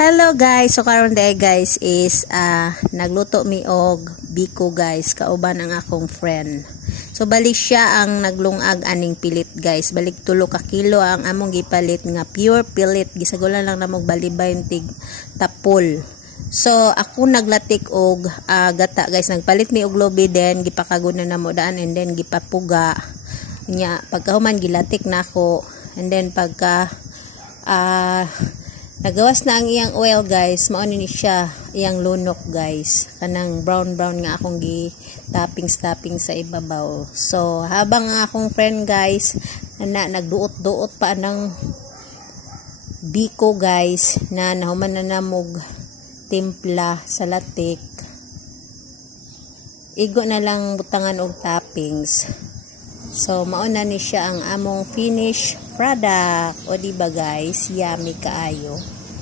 Hello guys, so karon day guys is nagluto mi og biko guys, kauban ang akong friend. So balik siya ang naglungag aning pilit guys. Balik 3 ka kilo ang among gipalit nga pure pilit. Gisagulan lang namog balibay tig tapol. So ako naglatik og gata guys. Nagpalit mi og lobi den gipakaguna namo daan and then gipapuga. Nya pagkahuman gilatik na ako and then pagka nagawas na ang iyang oil guys, mao ni siya iyang lunok guys, kanang brown nga akong gi toppings sa ibabaw. So habang ang akong friend guys nagduot pa ng biko guys na nahuman na namog timpla sa latik, igo na lang butangan og toppings. So mao na ni siya ang among finished product. O diba guys, yummy kaayo.